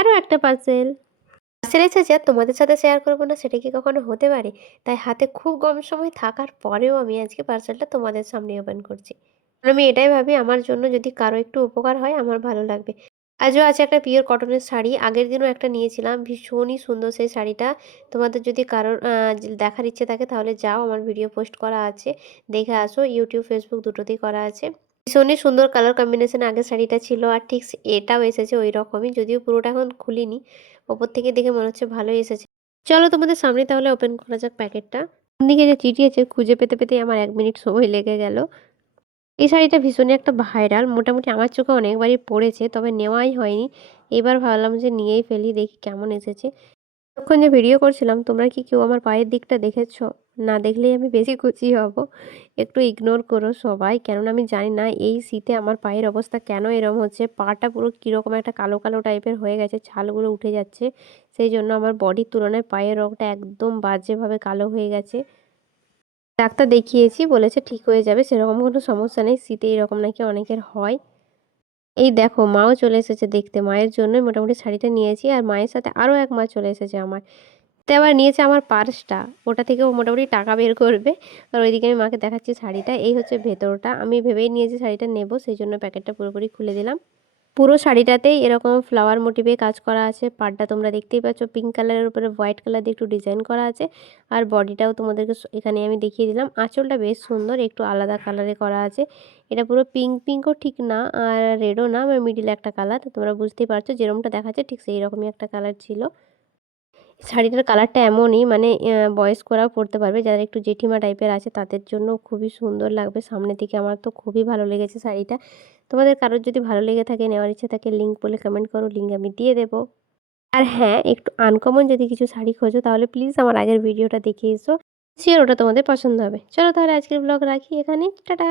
আরও একটা parcel. Parcel এসেছে আর তোমাদের সাথে শেয়ার করবো না সেটা কি কখনো হতে পারে? তাই হাতে খুব কম সময় থাকার পরেও আমি আজকে পার্সেলটা তোমাদের সামনে ওপেন করছি। আর আমি এটাই ভাবি আমার জন্য যদি কারো একটু উপকার হয় আমার ভালো লাগবে। আজও আছে একটা পিওর কটনের শাড়ি। আগের দিনও একটা নিয়েছিলাম। ভীষণই সুন্দর সেই শাড়িটা। তোমাদের যদি কারোর দেখার ইচ্ছে থাকে তাহলে যাও, আমার ভিডিও পোস্ট করা আছে। দেখে আসো। YouTube, Facebook দুটোতেই করা আছে। ভীষণই সুন্দর কালার কম্বিনেশন আগের শাড়িটা ছিল আর ঠিক এটাও এসেছে ওই রকমই, যদিও পুরোটা এখন খুলিনি। ওপর থেকে দেখে মনে হচ্ছে ভালোই এসেছে। চলো তোমাদের সামনে তাহলে ওপেন করা যাক প্যাকেটটা। কোন দিকে যে চিঠিয়েছে খুঁজে পেতে পেতেই আমার 1 মিনিট সময় লেগে গেল। এই শাড়িটা ভীষণই একটা ভাইরাল। মোটামুটি আমার চোখে অনেকবারই পড়েছে, তবে নেওয়াই হয়নি। এবার ভাবলাম যে নিয়েই ফেলি, দেখি কেমন এসেছে। তখন যে ভিডিও করছিলাম তোমরা কি কেউ আমার পায়ের দিকটা দেখেছো? না দেখলেই আমি বেশি খুশি হব। একটু ইগনোর করো সবাই, কেননা আমি জানি না এই শীতে আমার পায়ের অবস্থা কেন এরম হচ্ছে। পাটা পুরো কীরকম একটা কালো কালো টাইপের হয়ে গেছে, ছালগুলো উঠে যাচ্ছে। সেই জন্য আমার বডির তুলনায় পায়ের রংটা একদম বাজেভাবে কালো হয়ে গেছে। ডাক্তার দেখিয়েছি, বলেছে ঠিক হয়ে যাবে, সেরকম কোনো সমস্যা নেই। শীতে এরকম নাকি অনেকের হয়। এই দেখো মাও চলে এসেছে দেখতে। মায়ের জন্যই মোটামুটি শাড়িটা নিয়েছি আর মায়ের সাথে আরও এক মা চলে এসেছে আমার। তো আবার নিয়েছে আমার পার্সটা। ওটা থেকেও মোটামুটি টাকা বের করবে। আর ওইদিকে আমি মাকে দেখাচ্ছি শাড়িটা। এই হচ্ছে ভেতরটা। আমি ভেবেই নিয়েছি শাড়িটা নেব, সেই জন্য প্যাকেটটা পুরোপুরি খুলে দিলাম। পুরো শাড়িটাতেই এরকম ফ্লাওয়ার মোটিভে কাজ করা আছে। পাড়টা তোমরা দেখতেই পাচ্ছ পিঙ্ক কালারের উপরে হোয়াইট কালার দিয়ে একটু ডিজাইন করা আছে। আর বডিটাও তোমাদেরকে এখানে আমি দেখিয়ে দিলাম। আঁচলটা বেশ সুন্দর, একটু আলাদা কালারে করা আছে। এটা পুরো পিঙ্ক পিঙ্কও ঠিক না আর রেডও না, মিডিলে একটা কালার। তোমরা বুঝতেই পারছো যেরকমটা দেখাচ্ছে ঠিক সেই রকমই একটা কালার ছিল। শাড়িটার কালারটা এমনই মানে বয়স্করাও পরতে পারবে, যারা একটু জেঠিমা টাইপের আছে তাদের জন্য খুবই সুন্দর লাগবে সামনে থেকে। আমার তো খুবই ভালো লেগেছে শাড়িটা। তোমাদের কারোর যদি ভালো লেগে থাকে, নেওয়ার ইচ্ছা থাকে, লিঙ্ক বলে কমেন্ট করো, লিঙ্ক আমি দিয়ে দেবো। আর হ্যাঁ, একটু আনকমন যদি কিছু শাড়ি খোঁজো তাহলে প্লিজ আমার আগের ভিডিওটা দেখে এসো। শিওর ওটা তোমাদের পছন্দ হবে। চলো তাহলে আজকের ব্লগ রাখি এখানেই। টাটা।